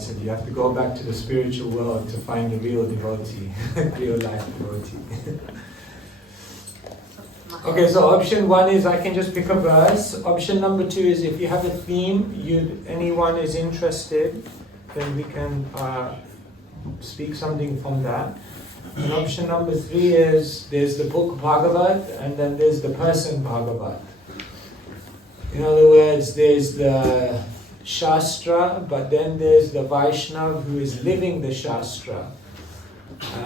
said, you have to go back to the spiritual world to find the real devotee, real life devotee. Okay, so option 1 is I can just pick a verse. Option number 2 is if you have a theme, anyone is interested, then we can speak something from that. And option number 3 is there's the book Bhagavat and then there's the person Bhagavat. In other words, there's the Shastra, but then there's the Vaishnav who is living the Shastra.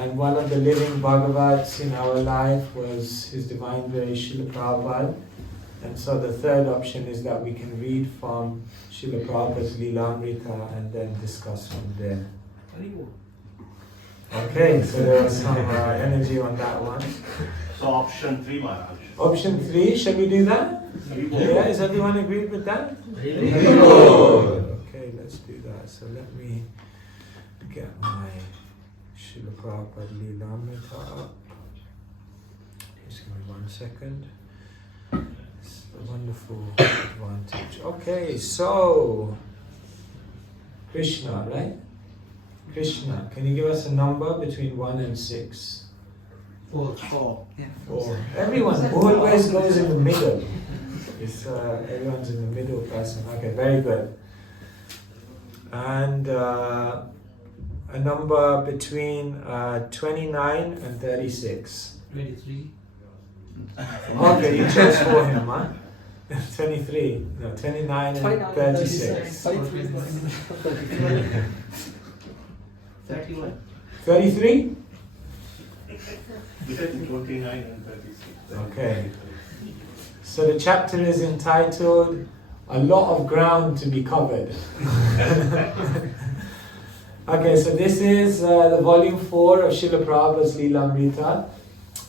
And one of the living Bhagavats in our life was His Divine Grace Srila Prabhupada. And so the third option is that we can read from Srila Prabhupada's Leelamrita and then discuss from there. Okay, so there was some energy on that one. So option 3, Maharaj. Option 3, shall we do that? Yeah, is everyone agreed with that? Okay, let's do that. So let me get my Srila Prabhupada Leelamrita up. Just give me 1 second. It's a wonderful advantage. Okay, so Krishna, right? Krishna, can you give us a number between 1 and 6? 4. Yeah. 4. Everyone always goes in the middle. Everyone's in the middle person. Okay, very good. And a number between 29 and 36. 23. Okay, you chose for him, huh? 23. No, 29 and 36. 31. 33? Between 29 and 36. Okay. So the chapter is entitled A Lot of Ground to be Covered. Okay, so this is the volume 4 of Srila Prabhupada's Leelamrita.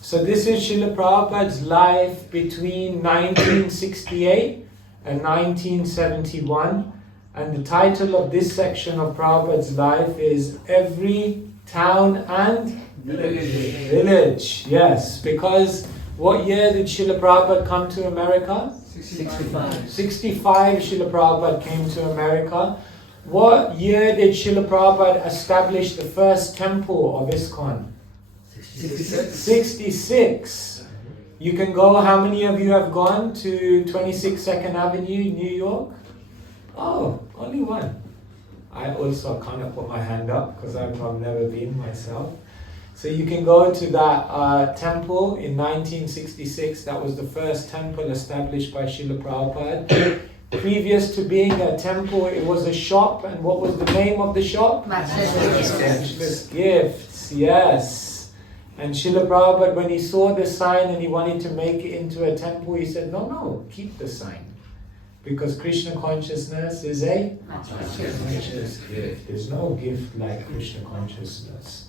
So this is Srila Prabhupada's life between 1968 and 1971. And the title of this section of Prabhupada's life is Every Town and Village. Yes, because what year did Srila Prabhupada come to America? 65. 65 Srila Prabhupada came to America. What year did Srila Prabhupada establish the first temple of ISKCON? 66. You can go, how many of you have gone to 26 2nd Avenue, New York? Oh, only one. I also kind of put my hand up because I've never been myself. So you can go to that temple in 1966. That was the first temple established by Srila Prabhupada. Previous to being a temple, it was a shop. And what was the name of the shop? Matchless Gifts, yes. And Srila Prabhupada, when he saw the sign and he wanted to make it into a temple, he said, no, keep the sign. Because Krishna consciousness is a matchless gift. There's no gift like Krishna consciousness.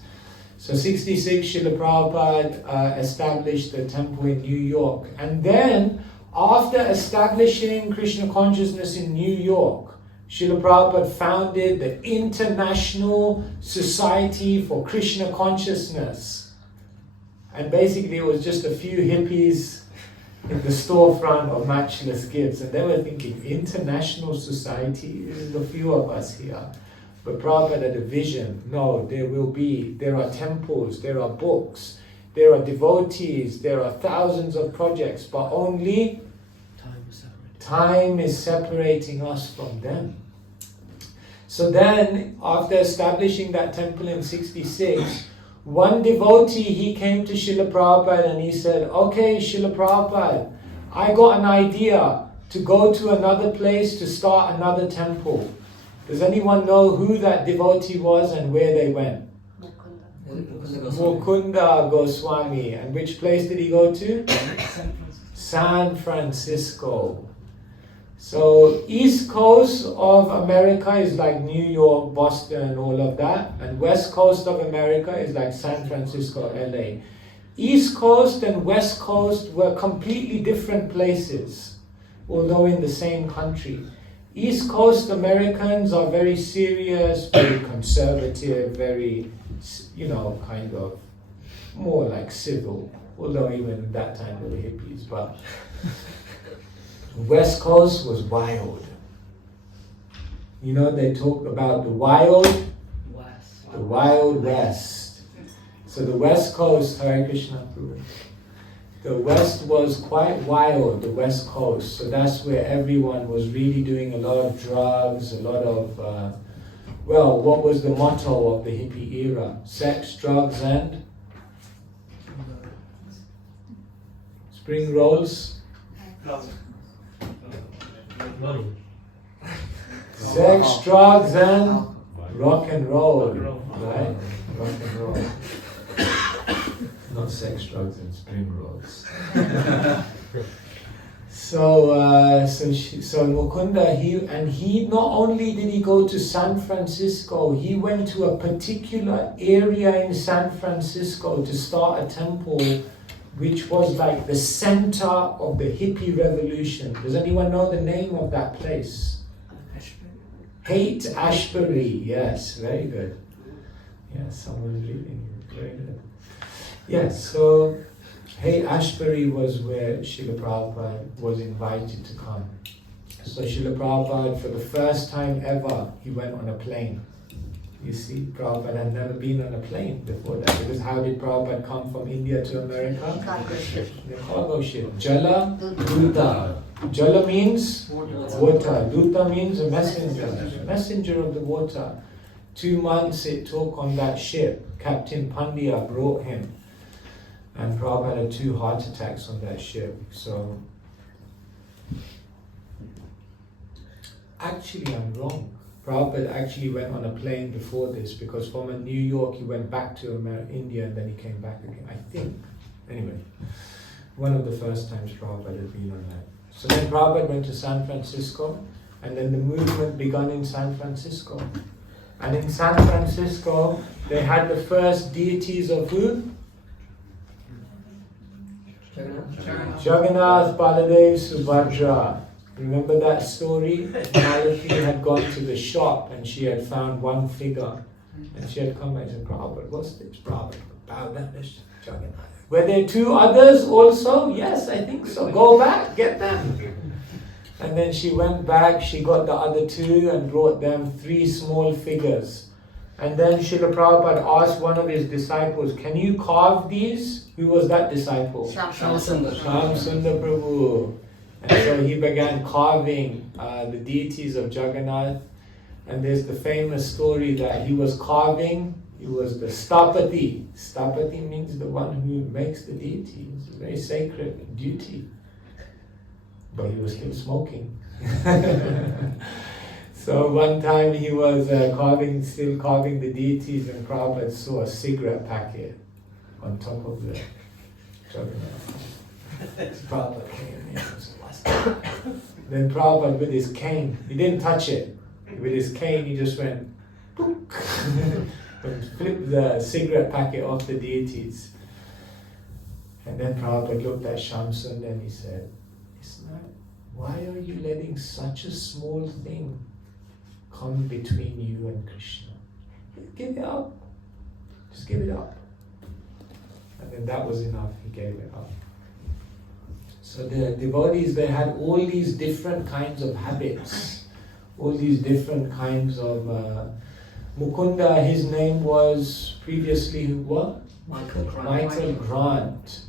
So 66, Srila Prabhupada established the temple in New York. And then, after establishing Krishna consciousness in New York, Srila Prabhupada founded the International Society for Krishna Consciousness. And basically it was just a few hippies in the storefront of Matchless Gifts. And they were thinking, International Society, there's a few of us here. But Prabhupada had a vision. No, there are temples, there are books, there are devotees, there are thousands of projects, but only time is separating us from them. So then, after establishing that temple in 66, one devotee, he came to Srila Prabhupada and he said, okay, Srila Prabhupada, I got an idea to go to another place to start another temple. Does anyone know who that devotee was and where they went? Mukunda Goswami. And which place did he go to? San Francisco. So East Coast of America is like New York, Boston, all of that. And West Coast of America is like San Francisco, LA. East Coast and West Coast were completely different places, although in the same country. East Coast Americans are very serious, very conservative, very, kind of more like civil. Although even at that time they were hippies, but West Coast was wild. You know, they talk about the Wild West. West. So the West Coast, Hare Krishna, the West was quite wild, the West Coast. So that's where everyone was really doing a lot of drugs, a lot of, what was the motto of the hippie era? Sex, drugs, and spring rolls? Money. Sex, drugs, and rock and roll, right? Rock and roll. Not sex, drugs, and spring rolls. So Mukunda, he not only did he go to San Francisco, he went to a particular area in San Francisco to start a temple, which was like the center of the hippie revolution. Does anyone know the name of that place? Haight-Ashbury, yes, very good. Yes, someone's reading it, very good. Yes, so Haight-Ashbury was where Srila Prabhupada was invited to come. So Srila Prabhupada, for the first time ever, he went on a plane. You see, Prabhupada had never been on a plane before that, because how did Prabhupada come from India to America? Cargo ship. The cargo ship. Jala Duta. Jala means water. Duta means a messenger. Messenger of the water. 2 months it took on that ship. Captain Pandya brought him. And Prabhupada had 2 heart attacks on that ship. So, actually I'm wrong. Prabhupada actually went on a plane before this, because from New York he went back to India and then he came back again, I think. Anyway, one of the first times Prabhupada had been on that. So then Prabhupada went to San Francisco, and then the movement began in San Francisco. And in San Francisco, they had the first deities of who? Jagannath, Baladev, Subhadra. Remember that story? Malati had gone to the shop and she had found one figure. And she had come back and said, Prabhupada, what's this? Prabhupada, bow down, this Jagannath. Were there 2 others also? Yes, I think so. Go back, get them. And then she went back, she got the other 2 and brought them 3 small figures. And then Srila Prabhupada asked one of his disciples, can you carve these? Who was that disciple? Shamsundar. Shamsundar Prabhu. And so he began carving the deities of Jagannath. And there's the famous story that he was carving, he was the Stapati. Stapati means the one who makes the deities. It's a very sacred duty. But he was still smoking. So one time he was still carving the deities, and Prabhupada saw a cigarette packet on top of the Jagannath. Prabhupada came in and said, what's that? Then Prabhupada with his cane, he didn't touch it. With his cane he just went and flipped the cigarette packet off the deities. And then Prabhupada looked at Shamsundar and he said, why are you letting such a small thing come between you and Krishna? Give it up. Just give it up. And then that was enough, he gave it up. So the devotees, they had all these different kinds of habits, all these different kinds of... Mukunda, his name was previously what? Michael Grant.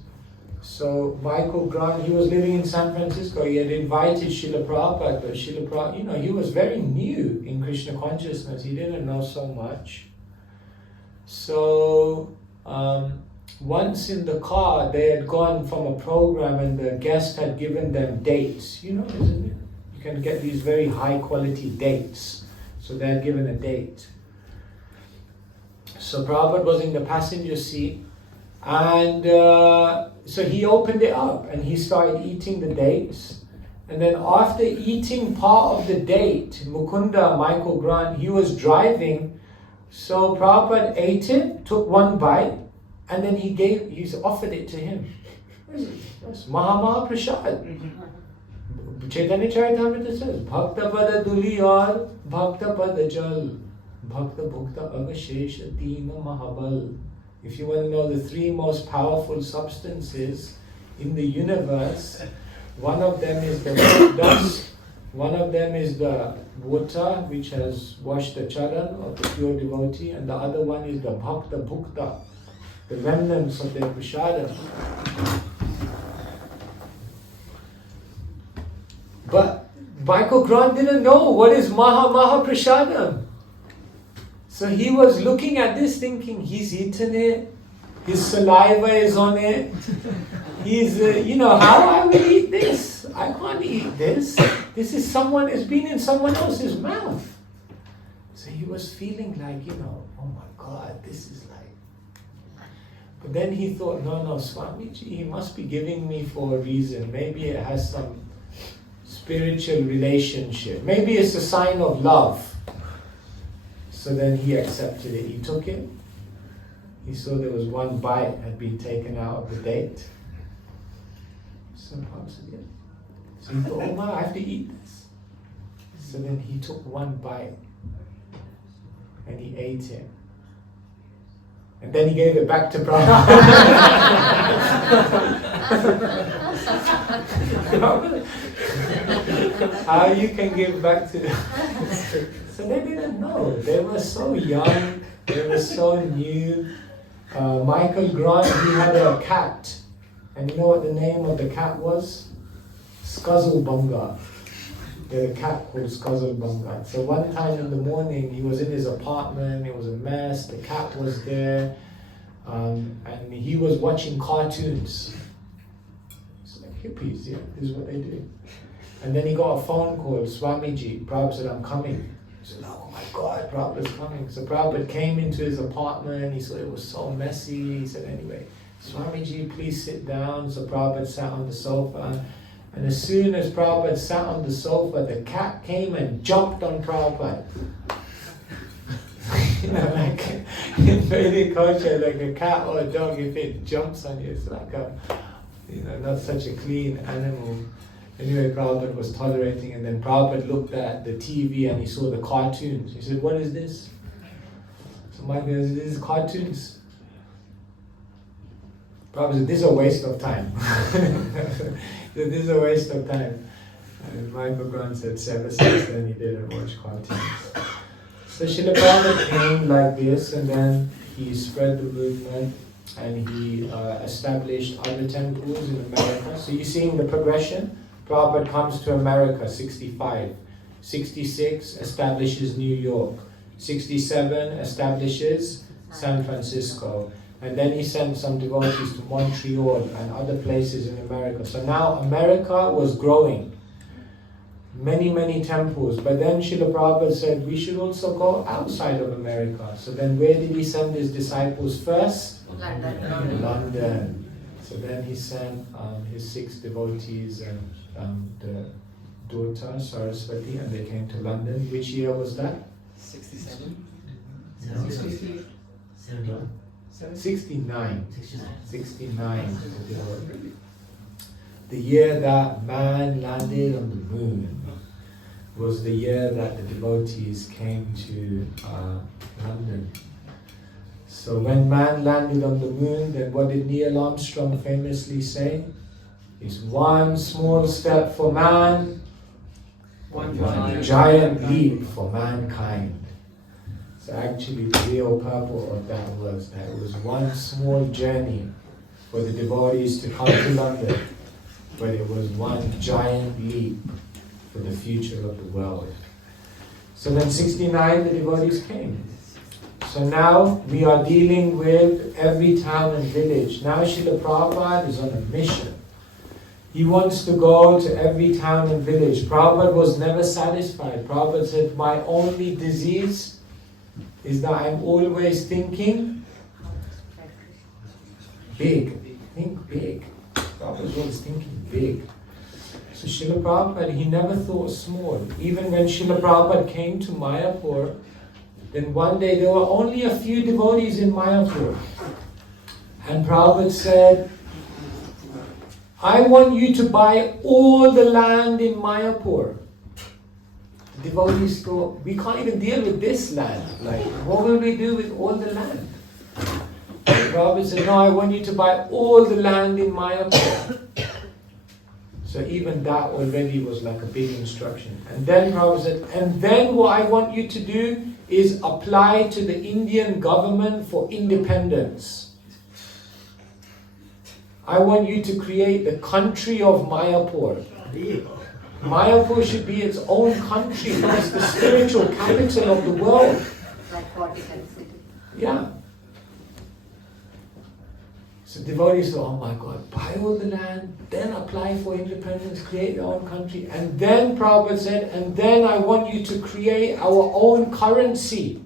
So Michael Grant, he was living in San Francisco. He had invited Srila Prabhupada, but Srila Prabhupada, he was very new in Krishna consciousness. He didn't know so much. So once in the car, they had gone from a program and the guest had given them dates. Isn't it? You can get these very high quality dates. So they had given a date. So Prabhupada was in the passenger seat, and so he opened it up and he started eating the dates. And then after eating part of the date, Mukunda, Michael Grant, he was driving. So Prabhupada ate it, took one bite, and then he offered it to him. That's Maha Prasad. Chaitanya Charitamrita says, Bhakta Pada Duli or Bhakta Pada Jal. Bhakta Bhukta Agashesha Tina Mahabal. If you want to know the 3 most powerful substances in the universe, one of them is the dust, One of them is the water which has washed the charan of the pure devotee, and the other one is the bhakta bhukta, the remnants of their prasadam. But Michael Grant didn't know what is Maha Prasadam. So he was looking at this thinking, he's eaten it, his saliva is on it, he's, how I will eat this? I can't eat this. This is it's been in someone else's mouth. So he was feeling like, oh my God, this is like. But then he thought, no, Swamiji, he must be giving me for a reason. Maybe it has some spiritual relationship. Maybe it's a sign of love. So then he accepted it. He took it. He saw there was one bite had been taken out of the date. So parts of it. So he thought, I have to eat this. So then he took one bite and he ate it. And then he gave it back to Prabhupada. How you can give back to them? So they didn't know. They were so young. They were so new. Michael Grant, he had a cat. And you know what the name of the cat was? Skazulbanga. They had a cat called Skazulbanga. So one time in the morning, he was in his apartment, it was a mess, the cat was there, and he was watching cartoons. It's like hippies, yeah, this is what they do. And then he got a phone call, Swamiji, Prabhupada said, I'm coming. He said, oh my God, Prabhupada's coming. So Prabhupada came into his apartment, he saw it was so messy, he said, anyway, Swamiji, please sit down. So Prabhupada sat on the sofa. And as soon as Prabhupada sat on the sofa, the cat came and jumped on Prabhupada. Like in Vedic culture, like a cat or a dog, if it jumps on you, it's like not such a clean animal. Anyway, Prabhupada was tolerating, and then Prabhupada looked at the TV and he saw the cartoons. He said, what is this? So Michael said, this is cartoons. Prabhupada said, this is a waste of time. This is a waste of time. And Michael Grant said, ever since then he didn't watch cartoons. So Srila Prabhupada came like this, and then he spread the movement, and he established other temples in America. So you're seeing the progression. Prabhupada comes to America, 65. 66, establishes New York. 67, establishes San Francisco. And then he sent some devotees to Montreal and other places in America. So now America was growing. Many, many temples. But then Srila Prabhupada said, we should also go outside of America. So then where did he send his disciples first? London. So then he sent his 6 devotees and the daughter, Saraswati, and they came to London. Which year was that? 67. 69. The year that man landed on the moon was the year that the devotees came to London. So when man landed on the moon, then what did Neil Armstrong famously say? It's one small step for man, one giant leap for mankind. So actually the real purport of that was that it was one small journey for the devotees to come to London, but it was one giant leap for the future of the world. So then 69 the devotees came. So now we are dealing with every town and village. Now Srila Prabhupada is on a mission. He wants to go to every town and village. Prabhupada was never satisfied. Prabhupada said, my only disease is that I'm always thinking big. Think big. Prabhupada was always thinking big. So Srila Prabhupada, he never thought small. Even when Srila Prabhupada came to Mayapur, then one day there were only a few devotees in Mayapur. And Prabhupada said, I want you to buy all the land in Mayapur. The devotees thought, we can't even deal with this land. Like, what will we do with all the land? Prabhupada said, no, I want you to buy all the land in Mayapur. So So even that already was like a big instruction. And then Prabhupada said, and then what I want you to do is apply to the Indian government for independence. I want you to create the country of Mayapur. Mayapur should be its own country. It's the spiritual capital of the world. Like Vatican City. Yeah. So devotees say, oh my God, buy all the land, then apply for independence, create your own country. And then Prabhupada said, and then I want you to create our own currency.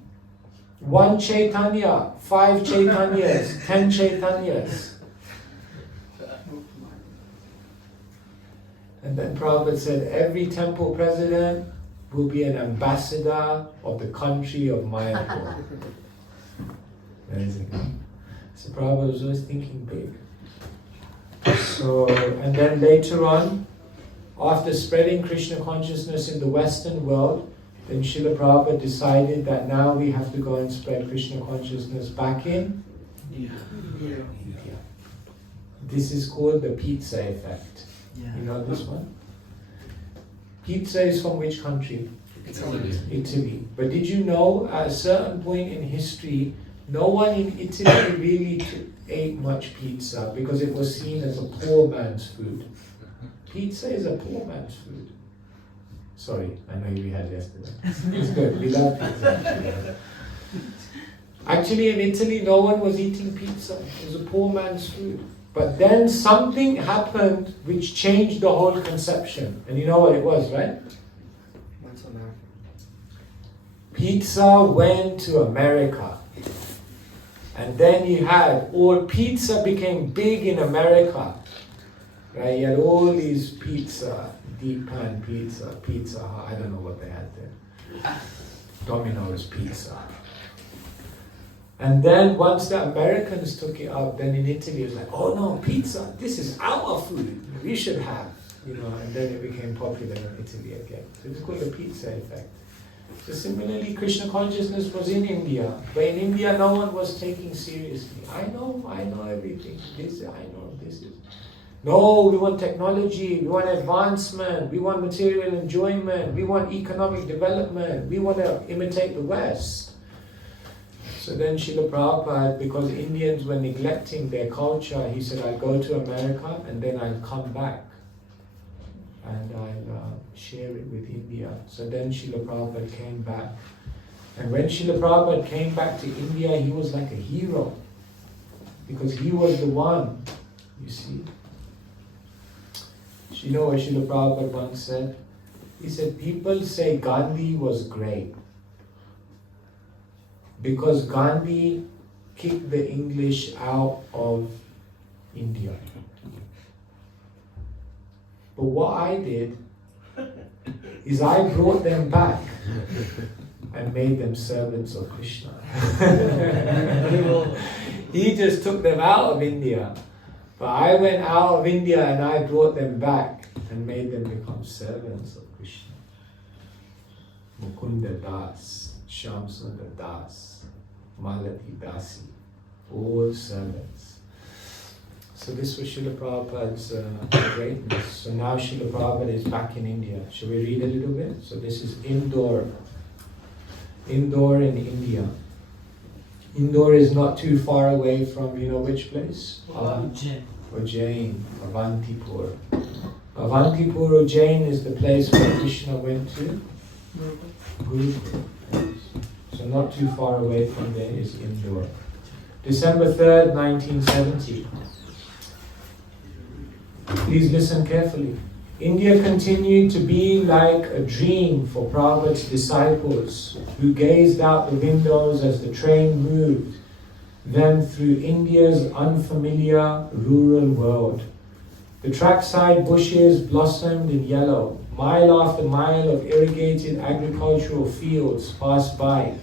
1 Chaitanya, 5 Chaitanyas, 10 Chaitanyas. And then Prabhupada said, every temple president will be an ambassador of the country of Mayapur. Amazing. So Prabhupada was always thinking big. So, and then later on, after spreading Krishna consciousness in the Western world, then Srila Prabhupada decided that now we have to go and spread Krishna consciousness back in India. This is called the pizza effect. You know this one? Pizza is from which country? Italy. But did you know at a certain point in history, no one in Italy really ate much pizza because it was seen as a poor man's food. Pizza is a poor man's food. Sorry, I know we had yesterday. It's good, we love pizza. Actually in Italy no one was eating pizza. It was a poor man's food. But then something happened which changed the whole conception. And you know what it was, right? What's on America? Pizza went to America. And then you had, all pizza became big in America. Right? You had all these pizza, deep pan pizza, Pizza Hut, I don't know what they had there. Domino's pizza. And then once the Americans took it up, then in Italy it was like, oh no, pizza, this is our food, we should have, you know, and then it became popular in Italy again. So it's called the pizza effect. So similarly, Krishna consciousness was in India, but in India no one was taking seriously. I know everything, this, I know this is. No, we want technology, we want advancement, we want material enjoyment, we want economic development, we want to imitate the West. So then Srila Prabhupada, because Indians were neglecting their culture, he said, I'll go to America and then I'll come back and I'll share it with India. So then Srila Prabhupada came back. And when Srila Prabhupada came back to India, he was like a hero because he was the one, you see. You know what Srila Prabhupada once said? He said, people say Gandhi was great because Gandhi kicked the English out of India. But what I did is I brought them back and made them servants of Krishna. He just took them out of India. But I went out of India and I brought them back and made them become servants of Krishna. Mukunda Das, Shyam Sundar Das, Malati Dasi, all servants. So this was Srila Prabhupada's greatness. So now Srila Prabhupada is back in India. Shall we read a little bit? So this is Indore. Indore in India. Indore is not too far away from, you know which place? Ujjain, Avantipur. Avantipur, Ujjain is the place where Krishna went to. Gurukul. So not too far away from there is Indore. December 3rd, 1970. Please listen carefully. India continued to be like a dream for Prabhupada's disciples who gazed out the windows as the train moved them through India's unfamiliar rural world. The trackside bushes blossomed in yellow. Mile after mile of irrigated agricultural fields passed by.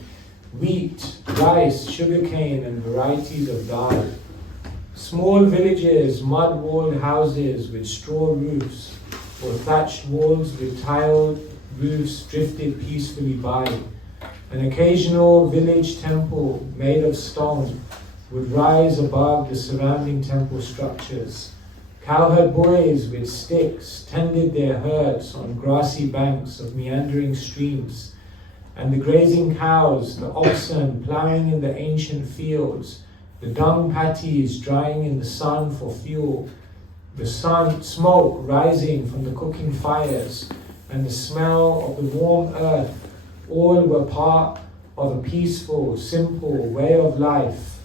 Wheat, rice, sugarcane, and varieties of dal. Small villages, mud-walled houses with straw roofs, or thatched walls with tiled roofs drifted peacefully by. An occasional village temple made of stone would rise above the surrounding temple structures. Cowherd boys with sticks tended their herds on grassy banks of meandering streams, and the grazing cows, the oxen ploughing in the ancient fields, the dung patties drying in the sun for fuel, the smoke rising from the cooking fires, and the smell of the warm earth, all were part of a peaceful, simple way of life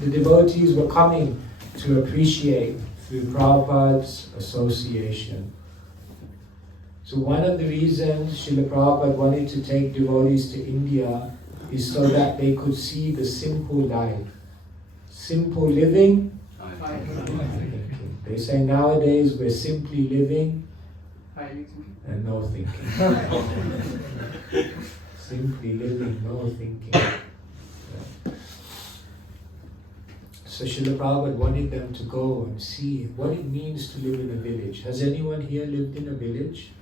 the devotees were coming to appreciate through Prabhupada's association. So one of the reasons Srila Prabhupada wanted to take devotees to India is so that they could see the simple life. Simple living, they say nowadays we're simply living and no thinking. Simply living, no thinking. So Srila Prabhupada wanted them to go and see what it means to live in a village. Has anyone here lived in a village?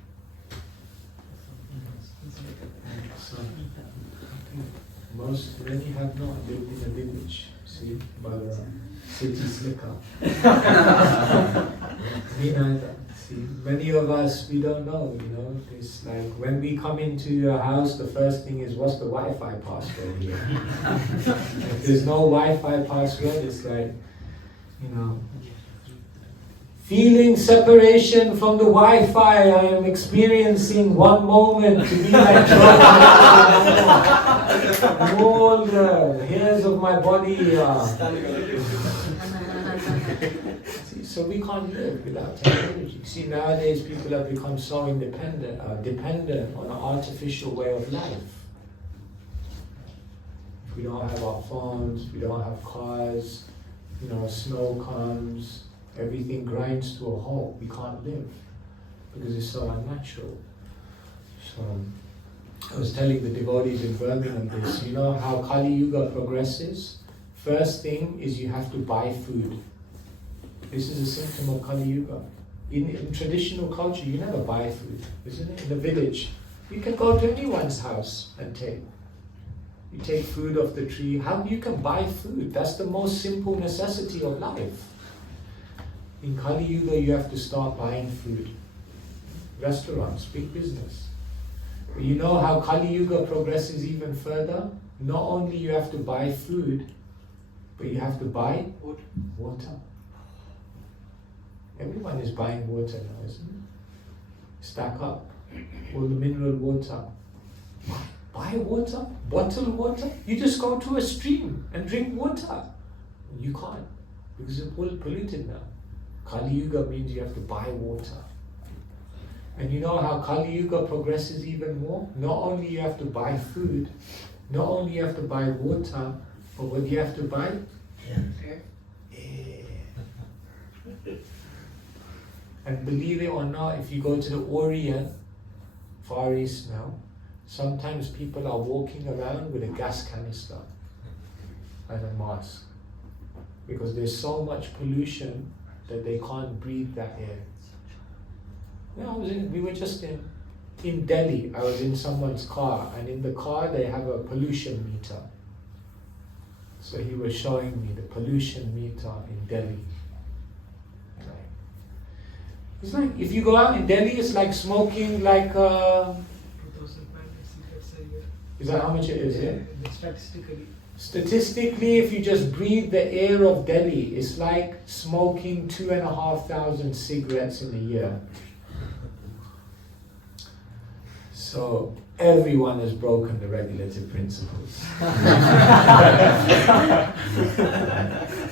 Many have not lived in a village. See, Bhagavan, city slicker. Me neither. See, many of us, we don't know, it's like when we come into your house, the first thing is, what's the Wi-Fi password here? If there's no Wi-Fi password, it's like, feeling separation from the Wi-Fi. I am experiencing one moment to be like all the hairs of my body are. See, so we can't live without technology. See, nowadays people have become so dependent on an artificial way of life. If we don't have our phones, we don't have cars, snow comes, everything grinds to a halt. We can't live because it's so unnatural. So I was telling the devotees in Birmingham this. You know how Kali Yuga progresses? First thing is you have to buy food. This is a symptom of Kali Yuga. In traditional culture, you never buy food, isn't it? In the village, you can go to anyone's house and take. You take food off the tree. How you can buy food? That's the most simple necessity of life. In Kali Yuga, you have to start buying food. Restaurants, big business. But you know how Kali Yuga progresses even further? Not only you have to buy food, but you have to buy water. Everyone is buying water now, isn't it? Stack up all the mineral water. Buy water? Bottled water? You just go to a stream and drink water. You can't, because it's all polluted now. Kali Yuga means you have to buy water. And you know how Kali Yuga progresses even more? Not only you have to buy food, not only you have to buy water, but what do you have to buy? Air. And believe it or not, if you go to the Orient, Far East now, sometimes people are walking around with a gas canister and a mask because there's so much pollution that they can't breathe that air. We were just in Delhi. I was in someone's car, and in the car they have a pollution meter. So he was showing me the pollution meter in Delhi. It's like, if you go out in Delhi, it's like smoking like... 2,500 cigarettes a year. Is that how much it is, yeah? Statistically, if you just breathe the air of Delhi, it's like smoking 2,500 cigarettes in a year. So everyone has broken the regulative principles.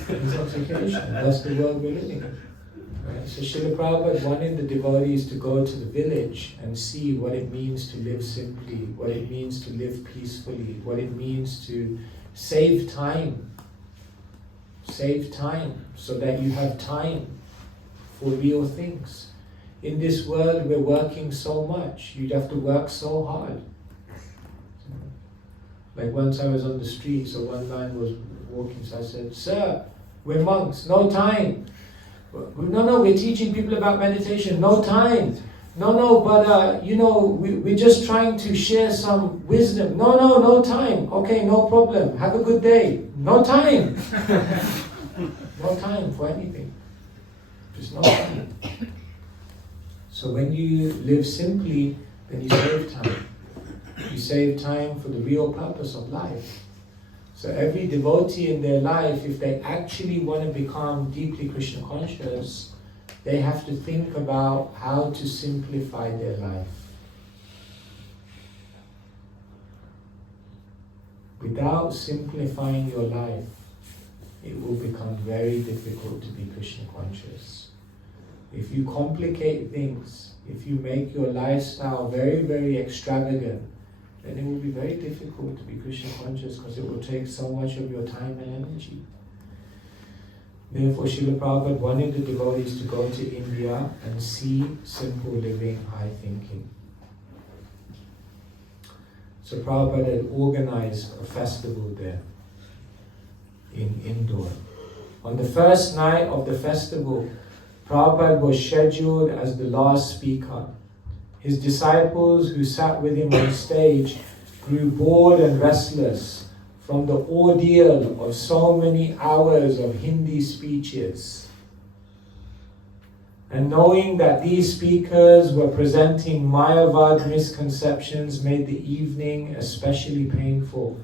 Intoxication, that's the world we're living in. Right? So Srila Prabhupada wanted the devotees to go to the village and see what it means to live simply, what it means to live peacefully, what it means to save time. Save time so that you have time for real things. In this world, we're working so much. You'd have to work so hard. Like once I was on the street, so one man was walking, so I said, "Sir, we're monks, no time." "No, we're teaching people about meditation, no time." "No, but we're just trying to share some wisdom." No time." "Okay, no problem, have a good day." No time. No time for anything. It's not funny. So when you live simply, then you save time. You save time for the real purpose of life. So every devotee in their life, if they actually want to become deeply Krishna conscious, they have to think about how to simplify their life. Without simplifying your life, it will become very difficult to be Krishna conscious. If you complicate things, if you make your lifestyle very, very extravagant, then it will be very difficult to be Krishna conscious because it will take so much of your time and energy. Therefore, Srila Prabhupada wanted the devotees to go to India and see simple living, high thinking. So Prabhupada had organized a festival there in Indore. On the first night of the festival, Prabhupada was scheduled as the last speaker. His disciples who sat with him on stage grew bored and restless from the ordeal of so many hours of Hindi speeches. And knowing that these speakers were presenting Mayavad misconceptions made the evening especially painful.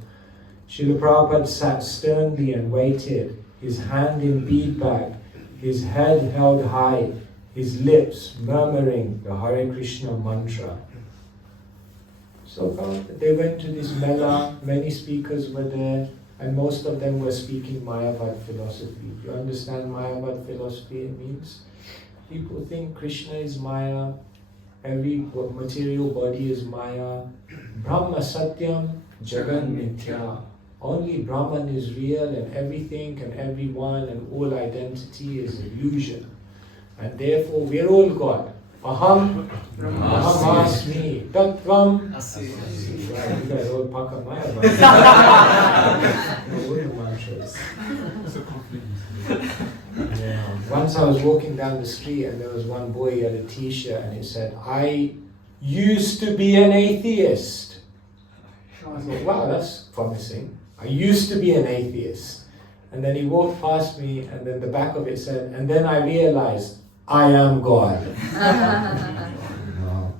Srila Prabhupada sat sternly and waited, his hand in bead bag, his head held high, his lips murmuring the Hare Krishna mantra. So they went to this Mela, many speakers were there, and most of them were speaking Mayavad philosophy. You understand Mayavad philosophy? It means people think Krishna is Maya, every material body is Maya. Brahma Satyam, Jagan Mithya. Only Brahman is real and everything and everyone and all identity is illusion. And therefore we are all God. Aham Brahmasmi Tattvam Asi. Right, you guys all Paka Mayavad. All the mantras. Yeah. Once I was walking down the street and there was one boy, he had a t-shirt and it said, I used to be an atheist. I thought, wow, that's promising. I used to be an atheist. And then he walked past me and then the back of it said, and then I realized, I am God. No.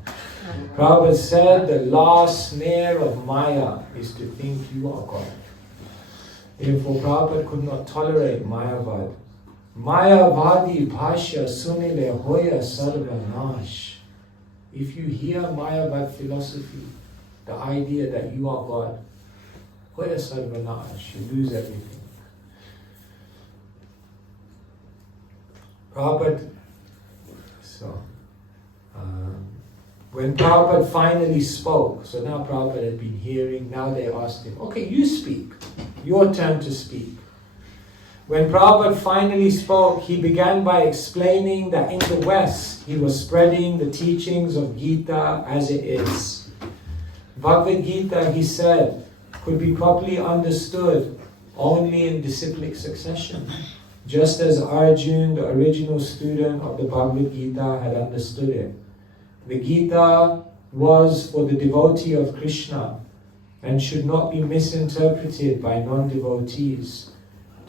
Prabhupada said the last snare of Maya is to think you are God. Therefore Prabhupada could not tolerate Mayavad. Mayavadi bhashya sunile hoya sarvanash. If you hear Mayavad philosophy, the idea that you are God, hoya sarvanash, you lose everything. Prabhupada, when Prabhupada finally spoke, so now Prabhupada had been hearing, now they asked him, okay, you speak, your turn to speak. When Prabhupada finally spoke, he began by explaining that in the West, he was spreading the teachings of Gita as it is. Bhagavad Gita, he said, could be properly understood only in disciplic succession. Just as Arjuna, the original student of the Bhagavad Gita, had understood it. The Gita was for the devotee of Krishna and should not be misinterpreted by non-devotees.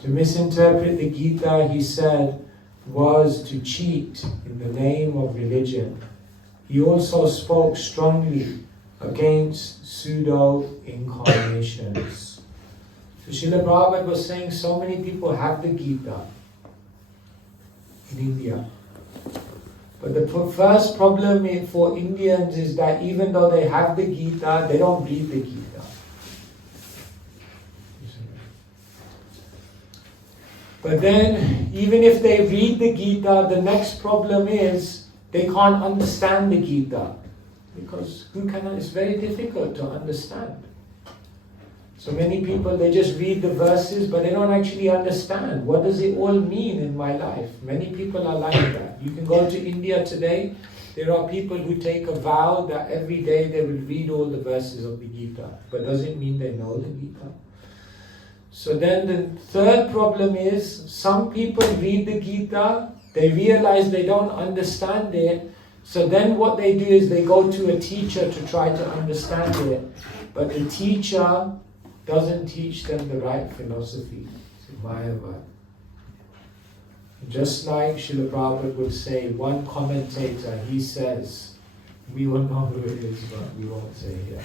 To misinterpret the Gita, he said, was to cheat in the name of religion. He also spoke strongly against pseudo-incarnations. So Srila Prabhupada was saying so many people have the Gita in India. But the first problem for Indians is that even though they have the Gita, they don't read the Gita. But then, even if they read the Gita, the next problem is they can't understand the Gita. Because it's very difficult to understand. So many people, they just read the verses, but they don't actually understand. What does it all mean in my life? Many people are like that. You can go to India today, there are people who take a vow that every day they will read all the verses of the Gita. But does it mean they know the Gita? So then the third problem is, some people read the Gita, they realize they don't understand it, so then what they do is they go to a teacher to try to understand it. But the teacher doesn't teach them the right philosophy. It's Mayavad. Just like Srila Prabhupada would say, one commentator, he says, we will know who it is, but we won't say here.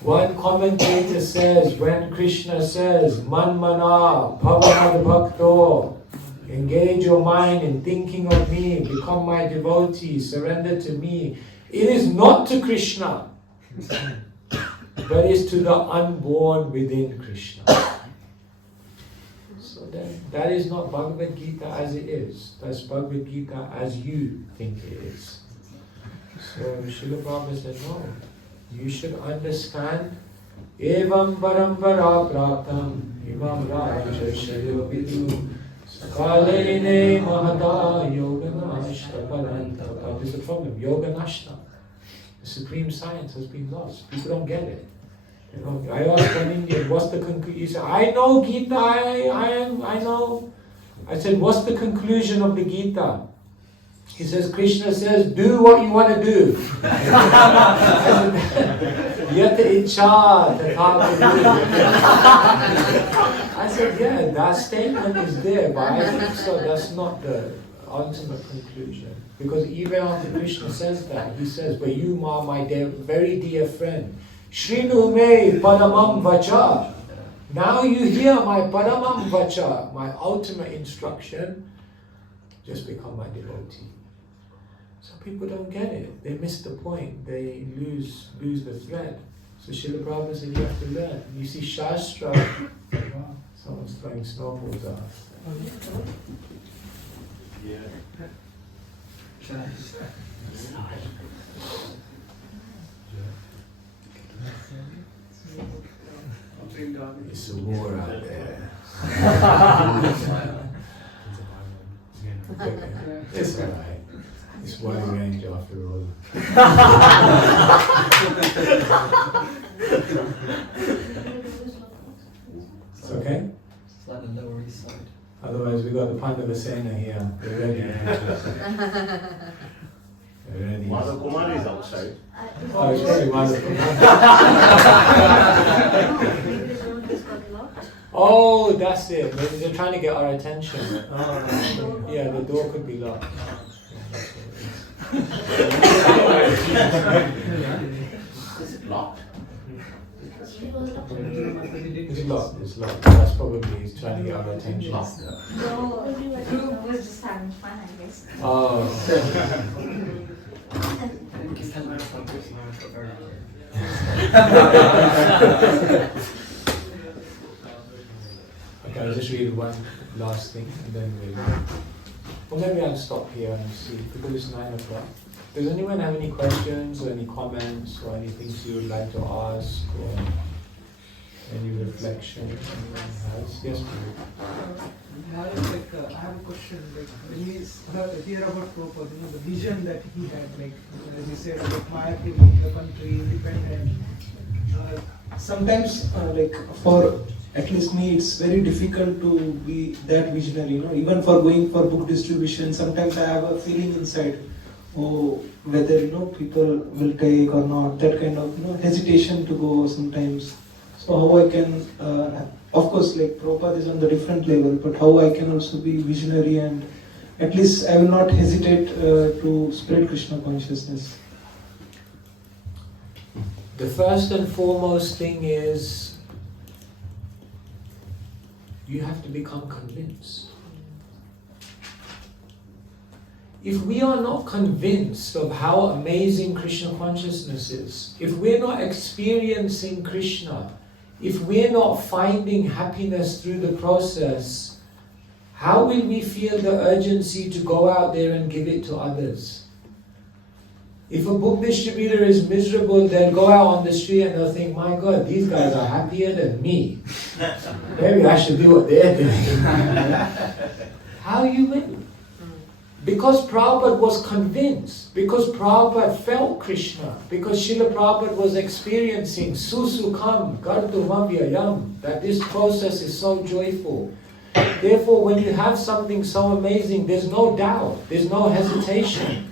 One commentator says, when Krishna says, Manmana, Bhavad Bhakto, engage your mind in thinking of me, become my devotee, surrender to me, it is not to Krishna, but is to the unborn within Krishna. So then, that is not Bhagavad Gita as it is. That's Bhagavad Gita as you think it is. So Srila Prabhupada said, no. You should understand Evam parampara praptam imam rajashayo vidu Skalene mahata yoganashta parantapa. This is the problem. Yoganashta. The supreme science has been lost. People don't get it. You know, I asked an Indian, what's the conclusion? He said, I know Gita, I know. I said, what's the conclusion of the Gita? He says, Krishna says, do what you want to do. Yata icha I said, yeah, that statement is there, but I think so that's not the ultimate conclusion. Because even after Krishna says that, he says, but you are my dear, very dear friend. Shrinu me paramam vacha. Now you hear my paramam vacha, my ultimate instruction, just become my devotee. So people don't get it. They miss the point. They lose the thread. So Srila Prabhupada said you have to learn. You see Shastra, someone's throwing snowballs at us. Yeah. It's a war out there. It's alright. It's one range after all. It's okay? It's on the Lower East Side. Otherwise we got the Pandavasena here. They're ready. They're ready. Mother Kumar is outside. Oh, it's really wonderful. Oh, that's it. Maybe they're trying to get our attention. Yeah, the door could be locked. Is it locked? It's locked, it's locked. That's probably he's trying to get our attention. No, group was just having fun, I guess. Oh. Okay, I'll just read one last thing and then we'll go. Or maybe I'll stop here and see, because it's 9 o'clock. Does anyone have any questions or any comments or anything you would like to ask or any reflection anyone has? Yes, please. Maharaj, I have a question. When we hear about Prabhupada, the vision that he had, as you said, Maya in the country, independent. Sometimes, for at least me, it's very difficult to be that visionary. Even for going for book distribution, sometimes I have a feeling inside, whether people will take or not. That kind of hesitation to go sometimes. So how I can, of course, Prabhupada is on the different level, but how I can also be visionary and at least I will not hesitate to spread Krishna consciousness. The first and foremost thing is you have to become convinced. If we are not convinced of how amazing Krishna consciousness is, if we're not experiencing Krishna, if we're not finding happiness through the process, how will we feel the urgency to go out there and give it to others? If a book distributor is miserable, they'll go out on the street and they'll think, my God, these guys are happier than me. Maybe I should do what they're doing. How you win? Because Prabhupada was convinced, because Prabhupada felt Krishna, because Srila Prabhupada was experiencing Susukham Gardhumavyayam, that this process is so joyful. Therefore, when you have something so amazing, there's no doubt, there's no hesitation.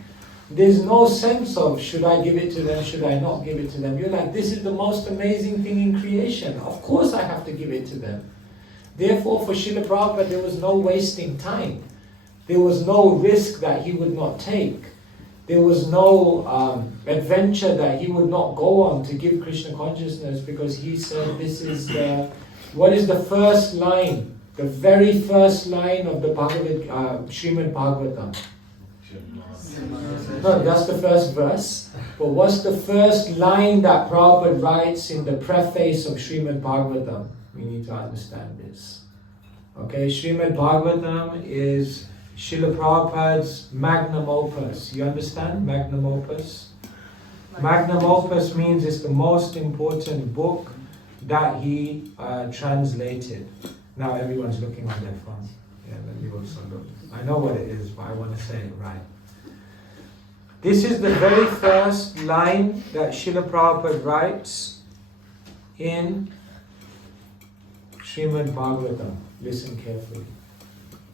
There's no sense of, should I give it to them, should I not give it to them? You're like, this is the most amazing thing in creation. Of course I have to give it to them. Therefore, for Srila Prabhupada, there was no wasting time. There was no risk that he would not take. There was no adventure that he would not go on to give Krishna consciousness, because he said this is what is the first line, the very first line of the Srimad Bhagavatam? No, that's the first verse. But what's the first line that Prabhupada writes in the preface of Srimad Bhagavatam? We need to understand this. Okay, Srimad Bhagavatam is Srila Prabhupada's magnum opus. You understand? Magnum opus? Magnum opus means it's the most important book that he translated. Now everyone's looking on their phone. Yeah, let me also look. I know what it is, but I want to say it right. This is the very first line that Srila Prabhupada writes in Srimad Bhagavatam. Listen carefully.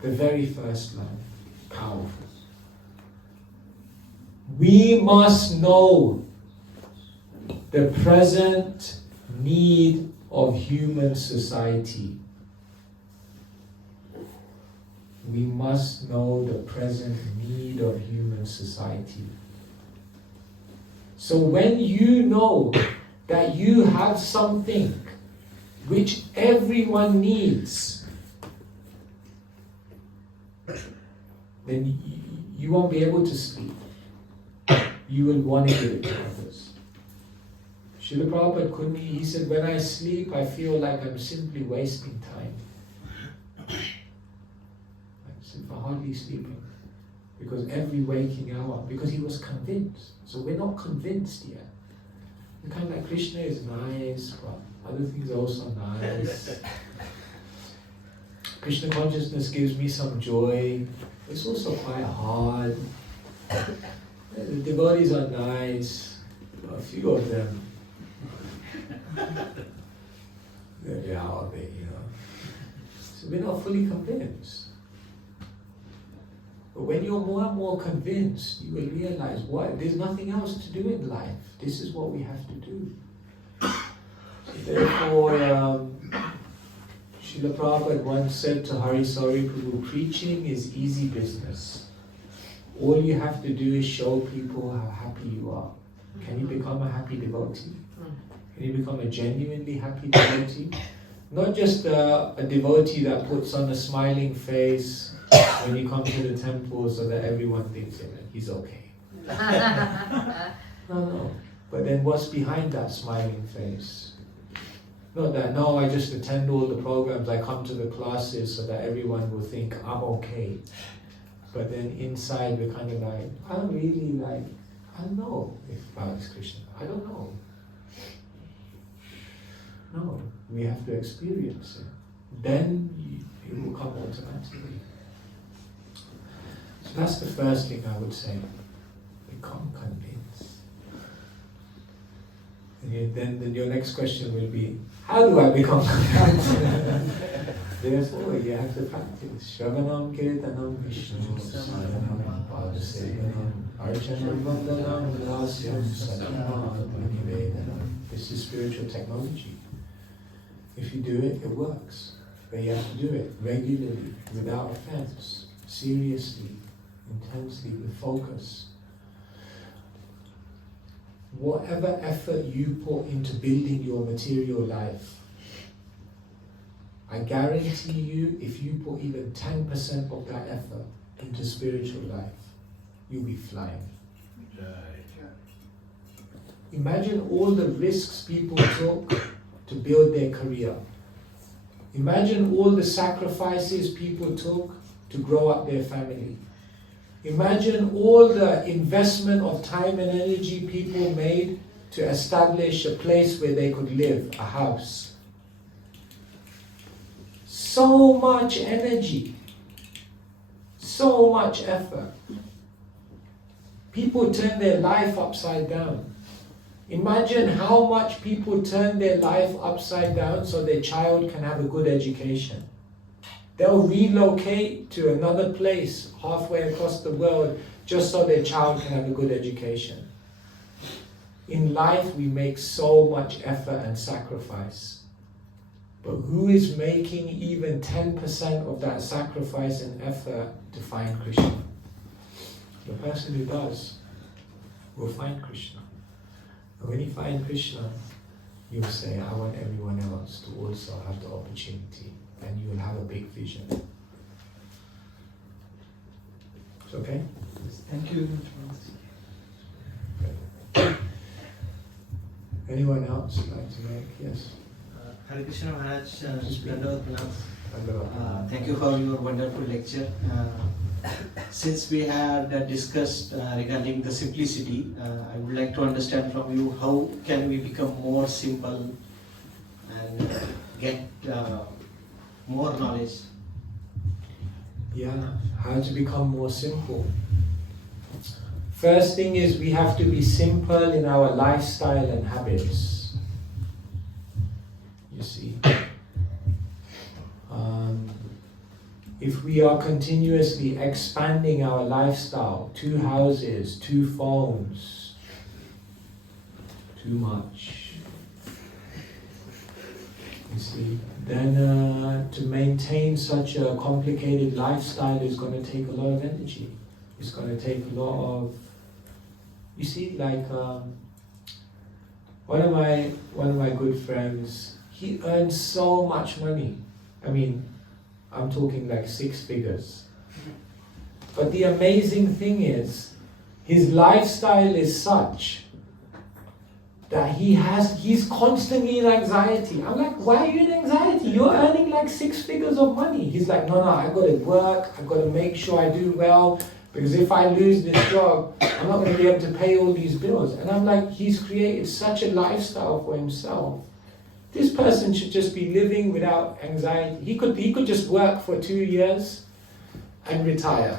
The very first line. Powerful. We must know the present need of human society. We must know the present need of human society. So when you know that you have something which everyone needs, then you won't be able to sleep. You will want to give it to others. Srila Prabhupada couldn't, he said, when I sleep, I feel like I'm simply wasting time. For hardly sleeping, because every waking hour, because he was convinced. So we're not convinced yet. We're kind of like, Krishna is nice, but other things are also nice. Krishna consciousness gives me some joy. It's also quite hard. The devotees are nice, a few of them. They're out of it, So we're not fully convinced. But when you're more and more convinced, you will realize, what? There's nothing else to do in life. This is what we have to do. So therefore, Srila Prabhupada once said to Hari Sauri Prabhu, preaching is easy business. All you have to do is show people how happy you are. Can you become a happy devotee? Can you become a genuinely happy devotee? Not just a devotee that puts on a smiling face when you come to the temple so that everyone thinks he's okay. No. But then what's behind that smiling face? Not that, no, I just attend all the programs, I come to the classes so that everyone will think I'm okay. But then inside we're kind of like, I don't know if God is Krishna. I don't know. No, we have to experience it. Then it will come automatically. So that's the first thing I would say. Become convinced. And then your next question will be, how do I become convinced? Therefore, you have to practice. Shravanam kirtanam Vishnu Saranam Padasevanam Archanam Vandanam Vilasyam Satyam Nivedanam. This is spiritual technology. If you do it, it works. But you have to do it regularly, without offense, seriously, intensely, with focus. Whatever effort you put into building your material life, I guarantee you, if you put even 10% of that effort into spiritual life, you'll be flying. Imagine all the risks people took to build their career. Imagine all the sacrifices people took to grow up their family. Imagine all the investment of time and energy people made to establish a place where they could live, a house. So much energy, so much effort. People turn their life upside down. Imagine how much people turn their life upside down so their child can have a good education. They'll relocate to another place halfway across the world just so their child can have a good education. In life, we make so much effort and sacrifice. But who is making even 10% of that sacrifice and effort to find Krishna? The person who does will find Krishna. And when you find Krishna, you'll say, I want everyone else to also have the opportunity, and you will have a big vision. It's okay? Thank you. Anyone else like to make? Yes. Hare Krishna Maharaj, Just Dandavat Pranam. Thank you Thank for your wonderful lecture. Since we had discussed regarding the simplicity, I would like to understand from you how can we become more simple and get more knowledge. Yeah, how to become more simple. First thing is we have to be simple in our lifestyle and habits. You see. If we are continuously expanding our lifestyle, 2 houses, 2 phones, too much, you see, then to maintain such a complicated lifestyle is going to take a lot of energy. It's going to take a lot of, you see, like one of my good friends, he earns so much money. I mean, I'm talking like 6 figures. But the amazing thing is, his lifestyle is such that he's constantly in anxiety. I'm like, why are you in anxiety? You're earning like 6 figures of money. He's like, no, I got to work. I got to make sure I do well, because if I lose this job, I'm not going to be able to pay all these bills. And I'm like, he's created such a lifestyle for himself. This person should just be living without anxiety. He could just work for 2 years and retire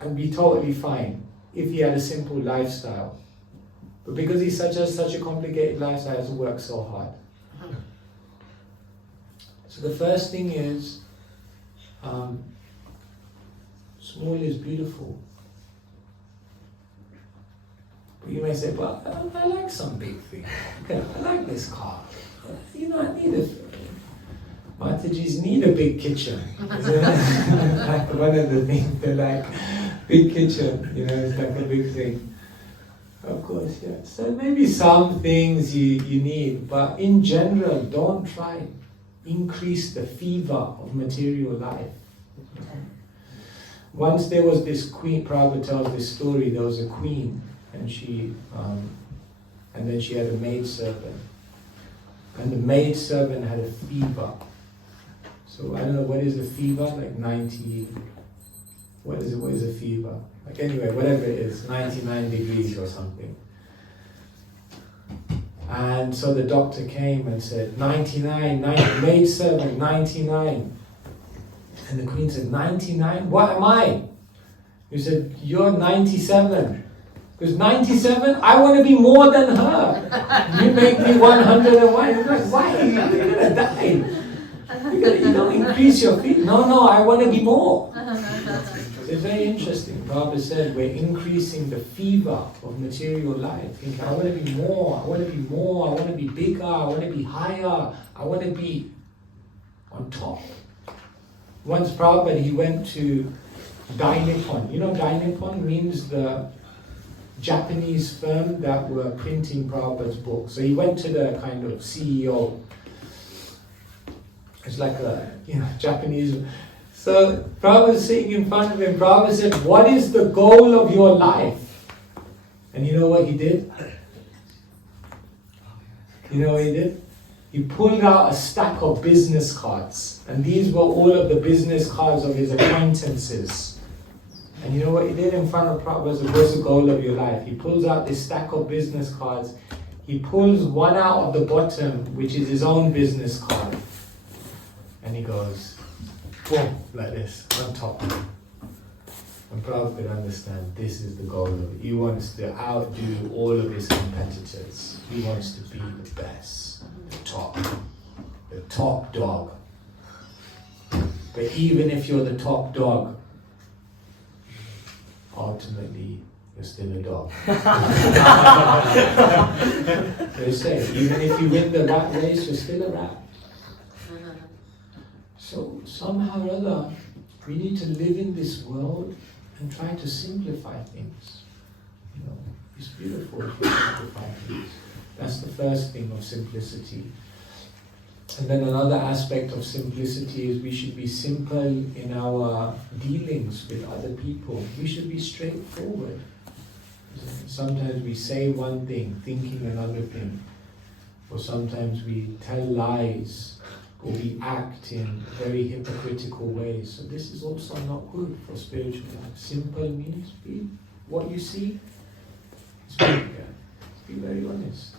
and be totally fine if he had a simple lifestyle. But because he's such a complicated lifestyle, he has to work so hard. So the first thing is, small is beautiful. But you may say, but I like some big thing. I like this car. You know, I need a... Matajis need a big kitchen. Like one of the things, they're like, big kitchen, you know, it's like a big thing. Of course, yeah. So maybe some things you need, but in general, don't try increase the fever of material life. Once there was this queen, Prabhupada tells this story, there was a queen, and then she had a maidservant. And the maidservant had a fever. So I don't know, what is a fever? Like 90, what is a fever? Like anyway, whatever it is, 99 degrees or something. And so the doctor came and said, 99, maidservant, 99. And the queen said, 99? What am I? He said, you're 97. Because 97, I want to be more than her. You make me 101. I'm like, why? You're going to die. You don't increase your feet. No, I want to be more. So it's very interesting. Prabhupada said we're increasing the fever of material life. Thinking, I want to be more, I want to be more, I want to be bigger, I want to be higher, I want to be on top. Once Prabhupada, he went to Dai Nippon. You know, Dai Nippon means the Japanese firm that were printing Prabhupada's book. So he went to the kind of CEO. It's like a, Japanese. So Prabhupada was sitting in front of him. Prabhupada said, what is the goal of your life? And you know what he did? You know what he did? He pulled out a stack of business cards. And these were all of the business cards of his acquaintances. And you know what he did in front of Prabhupada? What's the goal of your life? He pulls out this stack of business cards. He pulls one out of the bottom, which is his own business card. And he goes, boom, like this, on top. And Prabhupada could understand this is the goal of it. He wants to outdo all of his competitors. He wants to be the best, the top dog. But even if you're the top dog, ultimately, you're still a dog. They say, even if you win the rat race, you're still a rat. So somehow or other, we need to live in this world and try to simplify things. You know, it's beautiful to simplify things. That's the first thing of simplicity. And then another aspect of simplicity is we should be simple in our dealings with other people. We should be straightforward. Sometimes we say one thing, thinking another thing. Or sometimes we tell lies, or we act in very hypocritical ways. So this is also not good for spiritual life. Simple means be what you see. Be very honest.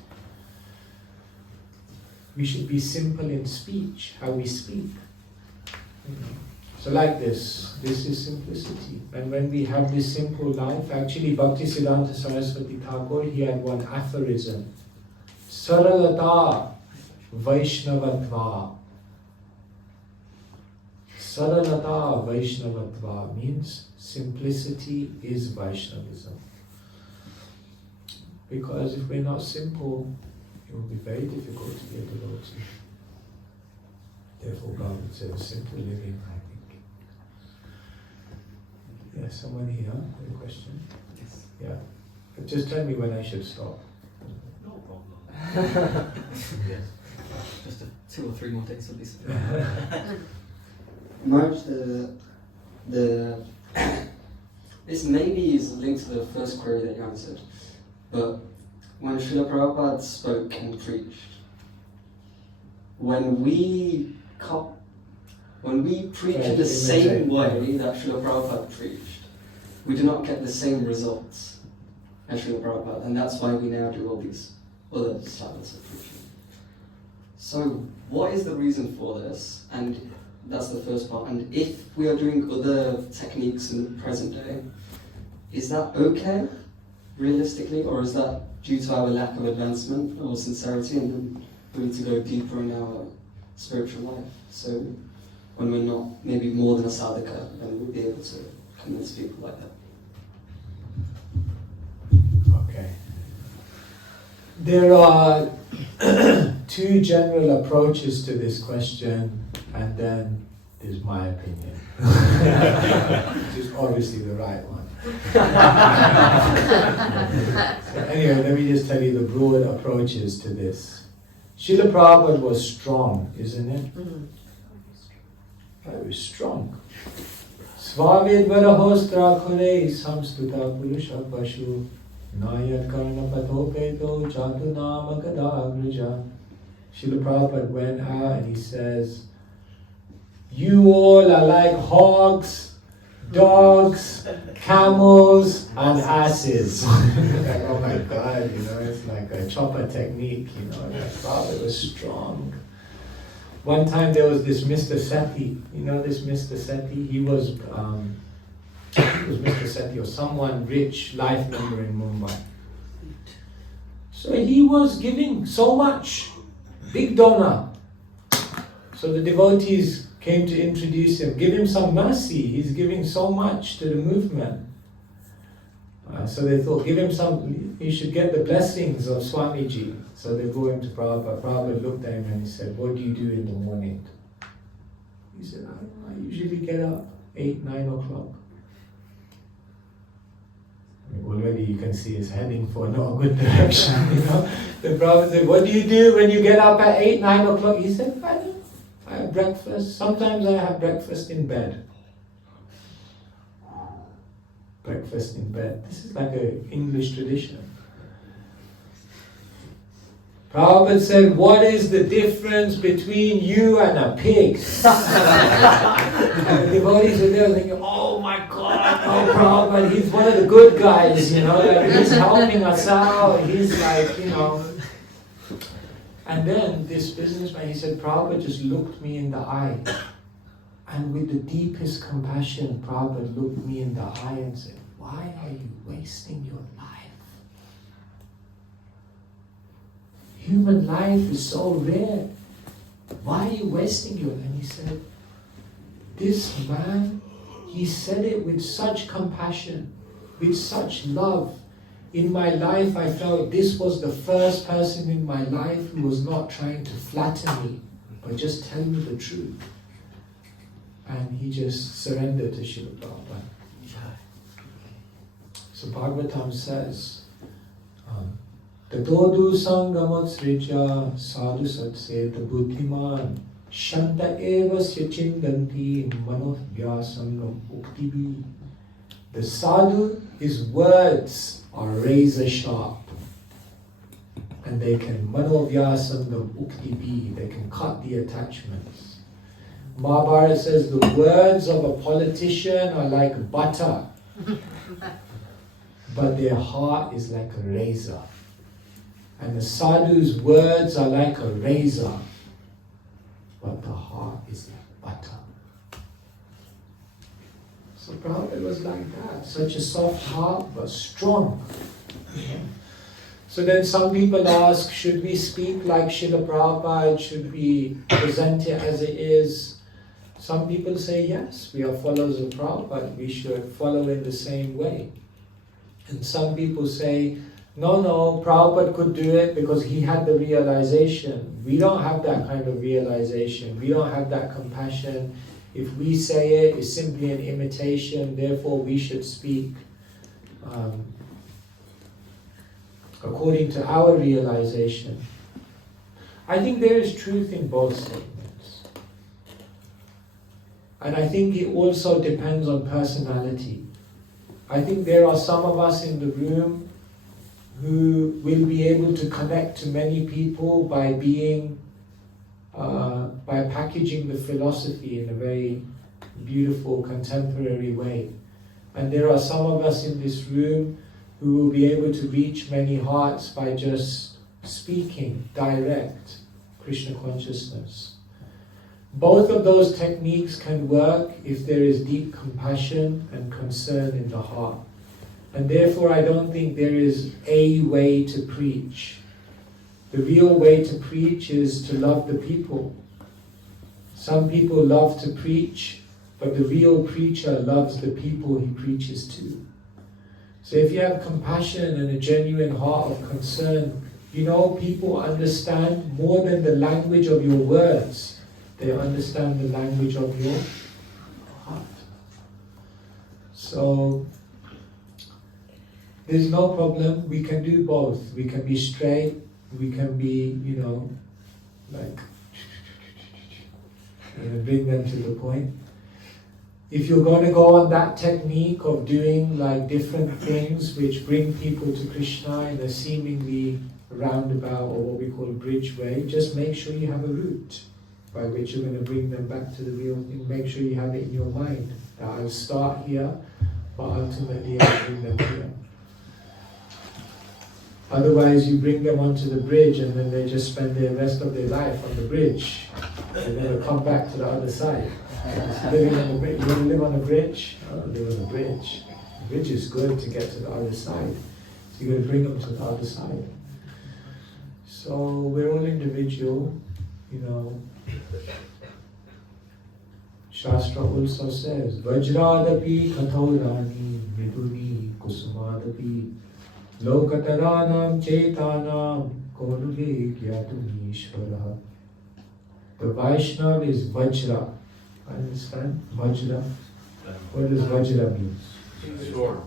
We should be simple in speech, how we speak. So like this is simplicity. And when we have this simple life, actually Bhaktisiddhanta Saraswati Thakur, he had one aphorism. Saralata Vaishnavatva. Saralata Vaishnavatva means simplicity is Vaishnavism. Because if we're not simple, it will be very difficult to be a devotee. Therefore God would say simple living, I think. Yeah, someone here, a question? Yes. Yeah. But just tell me when I should stop. No problem. Yes. Just 2 or 3 more days at least. Maharaj, this maybe is linked to the first query that you answered, but when Srila Prabhupada spoke and preached, when we preach Right, the same imitate. way that Srila Prabhupada preached, we do not get the same results as Srila Prabhupada, and that's why we now do all these other styles of preaching. So, what is the reason for this? And that's the first part. And if we are doing other techniques in the present day, is that okay, realistically, or is that due to our lack of advancement or sincerity, and then we need to go deeper in our spiritual life? So when we're not maybe more than a sadhaka, then we'll be able to convince people like that. Okay. There are 2 general approaches to this question, and then there's my opinion, which is obviously the right one. So anyway, let me just tell you the broad approaches to this. Srila Prabhupada was strong, isn't it? Very strong. Svavedvaraho strakhure samstuta purusha pashu nayat karna pathopeto jatu nama kadagraja. Srila Prabhupada went out and he says, you all are like hogs, dogs, camels, and asses. Like, oh my God, you know, it's like a chopper technique, you know. That Prabhupada was strong. One time there was this Mr. Sethi, you know this Mr. Sethi? He was Mr. Sethi or someone rich life member in Mumbai. So he was giving so much, big donor. So the devotees came to introduce him, give him some mercy, he's giving so much to the movement. So they thought, give him some, he should get the blessings of Swamiji. So they go into Prabhupada. Prabhupada looked at him and he said, what do you do in the morning? He said, I usually get up 8, 9 o'clock. Already you can see he's heading for not a good direction, you know. The Prabhupada said, what do you do when you get up at 8, 9 o'clock? He said, I have breakfast. Sometimes I have breakfast in bed. Breakfast in bed. This is like an English tradition. Prabhupada said, what is the difference between you and a pig? And the devotees were there thinking, oh my God, oh Prabhupada, he's one of the good guys, you know, like he's helping us out, he's like, you know. And then this businessman, he said, Prabhupada just looked me in the eye. And with the deepest compassion, Prabhupada looked me in the eye and said, why are you wasting your life? Human life is so rare. Why are you wasting your life? And he said, this man, he said it with such compassion, with such love. In my life, I felt this was the first person in my life who was not trying to flatter me, but just tell me the truth. and he just surrendered to Srila Prabhupada. So Bhagavatam says, Tadodu sangamot srija sadhu satseta buddhiman shanta eva syachindanti manovyā sangam uktibi. The sadhu, his words are razor sharp, and they can manovyā sangam uktibi, they can cut the attachments. Maharaj says the words of a politician are like butter, but their heart is like a razor. And the sadhu's words are like a razor, but the heart is like butter. So Prabhupada was like that, such a soft heart but strong. So then some people ask, should we speak like Srila Prabhupada? Should we present it as it is? Some people say yes, we are followers of Prabhupada, we should follow in the same way. And some people say, no, Prabhupada could do it because he had the realization. We don't have that kind of realization. We don't have that compassion. If we say it, it's simply an imitation, therefore we should speak according to our realization. I think there is truth in both statements. And I think it also depends on personality. I think there are some of us in the room who will be able to connect to many people by being, by packaging the philosophy in a very beautiful, contemporary way. And there are some of us in this room who will be able to reach many hearts by just speaking direct Krishna consciousness. Both of those techniques can work if there is deep compassion and concern in the heart. And therefore I don't think there is a way to preach. The real way to preach is to love the people. Some people love to preach, but the real preacher loves the people he preaches to. So if you have compassion and a genuine heart of concern, people understand more than the language of your words. They understand the language of your heart. So there's no problem. We can do both. We can be straight. We can be, bring them to the point. If you're going to go on that technique of doing different things which bring people to Krishna in a seemingly roundabout or what we call a bridge way, just make sure you have a route by which you're going to bring them back to the real thing. Make sure you have it in your mind that I'll start here, but ultimately I'll bring them here. Otherwise you bring them onto the bridge and then they just spend the rest of their life on the bridge. They never come back to the other side. Living on the bridge. You want to live on a bridge? Live on a bridge. The bridge is good to get to the other side. So you're going to bring them to the other side. So we're all individual, Shastra also says, Vajradapi kathaurani miduni kusumadapi lokataranam chetanam kodule gyatumi ishvaraha. The Vaishnava is Vajra. Understand? Vajra. What does Vajra mean? Sure.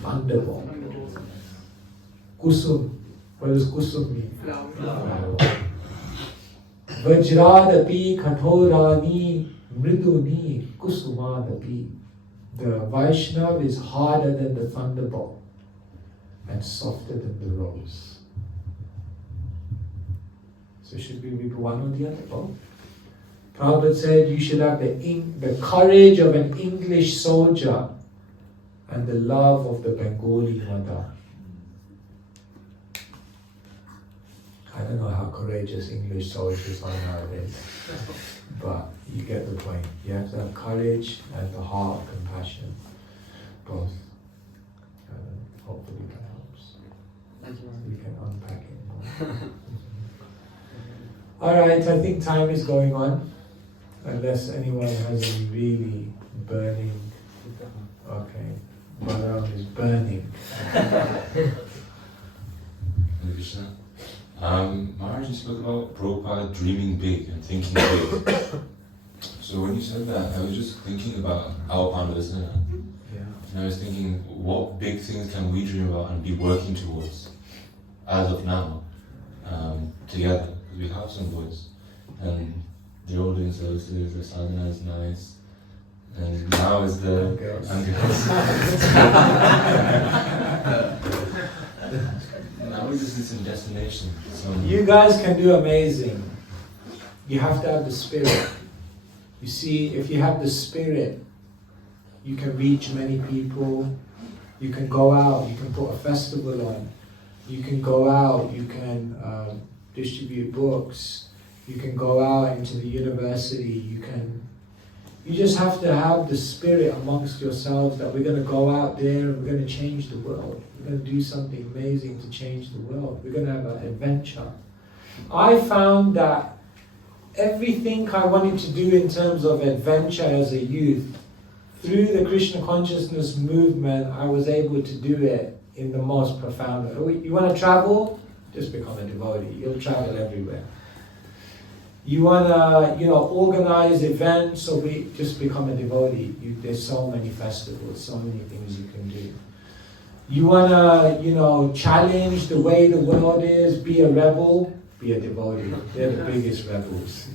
Thunderbolt. Kusum. What does Kusum mean? Flower. Vajradapi kathaurani mriduni kusumadapi. The Vaishnava is harder than the thunderbolt and softer than the rose. So should we be one or the other? Both. Prabhupada said you should have the courage of an English soldier and the love of the Bengali mother. I don't know how courageous English soldiers are nowadays, but you get the point. You have to have courage and the heart of compassion. Both. Hopefully that helps. Thank you. We can unpack it more. Alright, I think time is going on. Unless anyone has a really burning... Okay, Bhagavan is burning. Krishna. Maharaj, you spoke about Prabhupada dreaming big and thinking big. So when you said that, I was just thinking about our Pandavasana. Yeah. And I was thinking, what big things can we dream about and be working towards as of now, together? Because we have some boys, and they're all doing services, their sadhana is nice, and now is the... And girls. And girls. Now we're just in some destination. You guys can do amazing. You have to have the spirit. You see, if you have the spirit, you can reach many people. You can go out, you can put a festival on. You can go out, you can distribute books. You can go out into the university. You just have to have the spirit amongst yourselves that we're going to go out there and we're going to change the world. We're going to do something amazing to change the world. We're going to have an adventure. I found that everything I wanted to do in terms of adventure as a youth, through the Krishna consciousness movement, I was able to do it in the most profound way. You want to travel? Just become a devotee. You'll travel everywhere. You want to, organize events, or just become a devotee. There's so many festivals, so many things you can do. You want to, challenge the way the world is, be a rebel, be a devotee. They're the biggest rebels,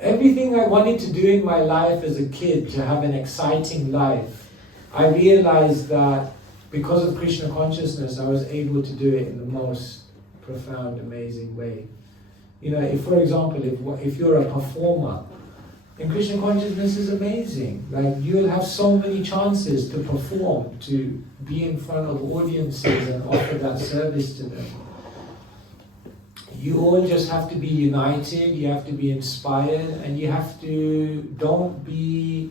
Everything I wanted to do in my life as a kid, to have an exciting life, I realized that because of Krishna consciousness, I was able to do it in the most profound, amazing way. If, for example, if you're a performer, then Krishna consciousness is amazing. Like, you'll have so many chances to perform, to be in front of audiences and offer that service to them. You all just have to be united, you have to be inspired, and you have to, don't be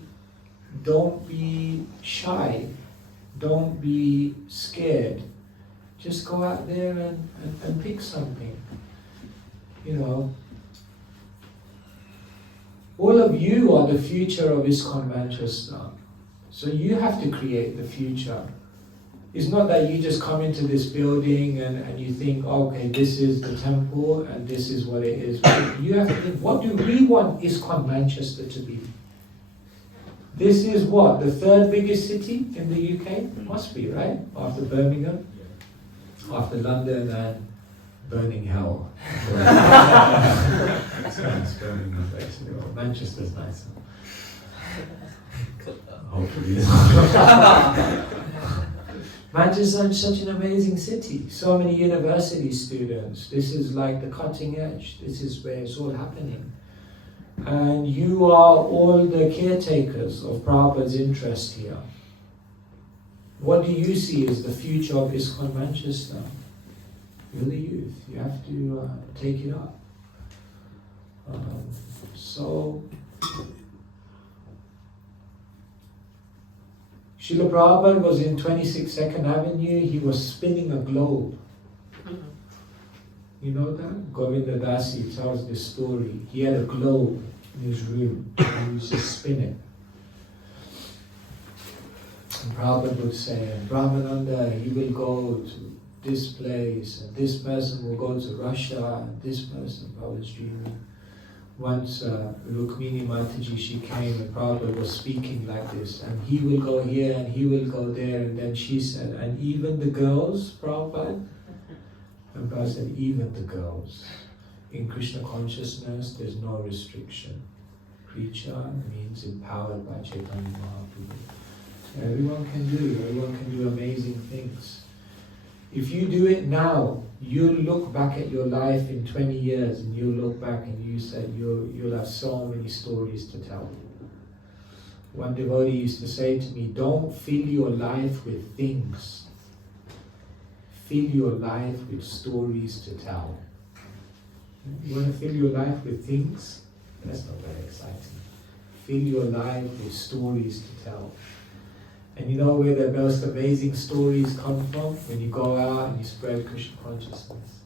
shy, don't be scared. Just go out there and pick something. All of you are the future of ISKCON Manchester. So you have to create the future. It's not that you just come into this building and you think, okay, this is the temple and this is what it is. You have to think, what do we want ISKCON Manchester to be? This is what? The third biggest city in the UK? Must be, right? After Birmingham, after London and burning hell. Manchester's nicer. Hopefully. Manchester is such an amazing city. So many university students. This is like the cutting edge. This is where it's all happening. And you are all the caretakers of Prabhupada's interest here. What do you see as the future of ISKCON Manchester? You're the youth. You have to take it up. Srila Prabhupada was in 26 Second Avenue. He was spinning a globe. You know that? Govinda Dasi tells this story. He had a globe in his room. And he was just spinning. And Prabhupada would say, Brahmananda, he will go to this place, and this person will go to Russia, and this person, Prabhupada's dreaming. Once Rukmini Mataji, she came and Prabhupada was speaking like this, and he will go here and he will go there, and then she said, and even the girls, Prabhupada? And Prabhupada said, even the girls. In Krishna consciousness, there's no restriction. Kricha means empowered by Chaitanya Mahaprabhu. Everyone can do amazing things. If you do it now, you'll look back at your life in 20 years and you'll look back and you said you'll have so many stories to tell. One devotee used to say to me, don't fill your life with things. Fill your life with stories to tell. You want to fill your life with things? That's not very exciting. Fill your life with stories to tell. And you know where the most amazing stories come from? When you go out and you spread Krishna consciousness.